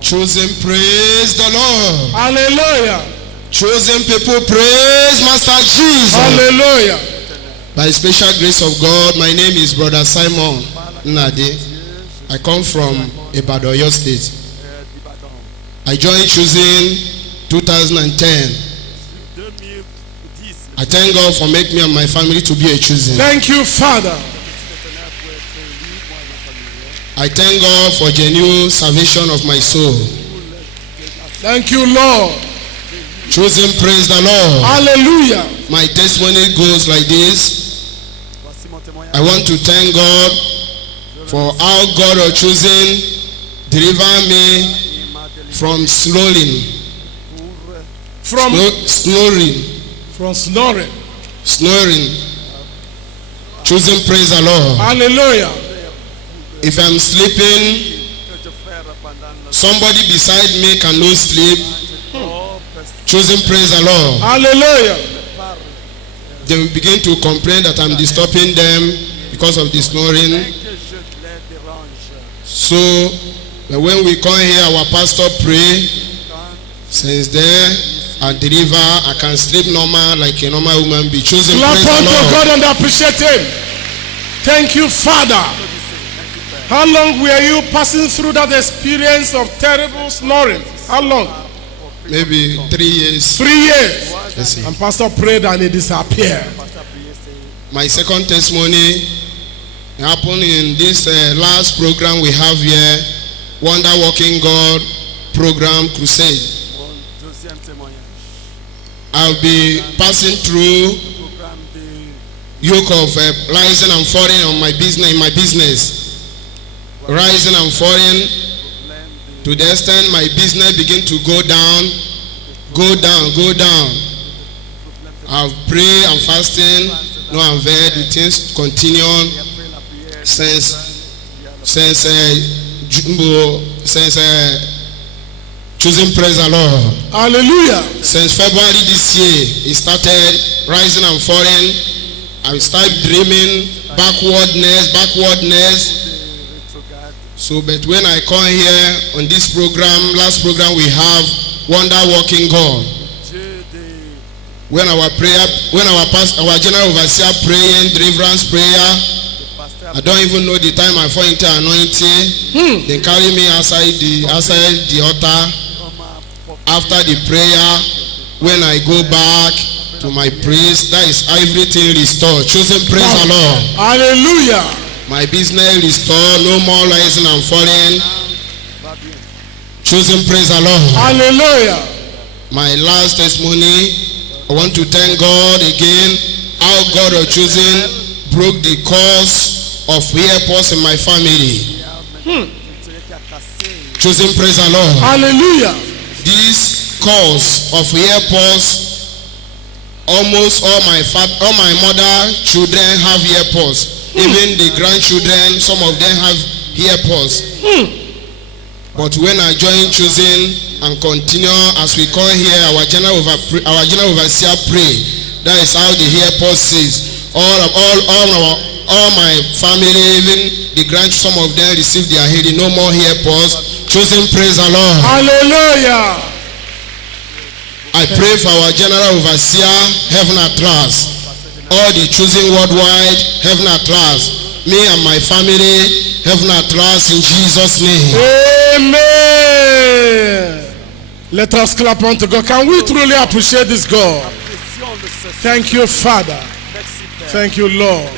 Chosen, praise the Lord. Hallelujah. Chosen people, praise Master Jesus. Hallelujah. By the special grace of God, my name is Brother Simon Nade. I come from Ibadan, Oyo State. I joined Chosen 2010. I thank God for making me and my family to be a Chosen. Thank you, Father. I thank God for genuine salvation of my soul. Thank you, Lord. Chosen, praise the Lord. Hallelujah. My testimony goes like this. I want to thank God for how God has chosen deliver me from snoring. Snoring. Chosen, praise the Lord. Hallelujah. If I'm sleeping, somebody beside me cannot sleep. Chosen, praise the Lord. Hallelujah. They will begin to complain that I'm disturbing them because of the snoring. So when we come here, our pastor pray. Since there I deliver, I can sleep normal like a normal woman. Be chosen. Clap Praise the unto Lord. God and appreciate Him. Thank you, Father. How long were you passing through that experience of terrible snoring? How long? Maybe 3 years. 3 years. Yes, sir. And Pastor prayed and it disappeared. My second testimony happened in this last program we have here, Wonder Working God Program Crusade. I'll be passing through yoke of rising and falling on my business, in my business. Rising and falling to the extent my business begin to go down. I've prayed and fasting, no avail, the things continue since choosing, praise the Lord. Hallelujah. Since February this year, it started rising and falling. I started dreaming backwardness. So, but when I come here on this program, last program we have Wonder Working God. When our general overseer praying, deliverance prayer, I don't even know the time I fall into anointing. They carry me outside the altar. After the prayer, when I go back to my praise, that is everything restored. Chosen, praise the Lord. Hallelujah. My business restored, no more rising and falling. Chosen, praise the Lord. Hallelujah. My last testimony, I want to thank God again, how God has chosen broke the curse of earphones in my family. Chosen, praise the Lord. Hallelujah. This cause of earphones, almost all my mother children have earphones. Even the grandchildren, some of them have earphones. But when I join Chosen and continue as we come here, our general overseer pray. That is how the earphones is. All my family, even the some of them receive their healing. No more earphones. Chosen, praise the Lord. Hallelujah. I pray for our general overseer, heaven at last. All the Chosen worldwide, heaven at last. Me and my family, heaven at last, in Jesus' name. Amen. Let us clap unto God. Can we truly appreciate this God? Thank you, Father. Thank you, Lord.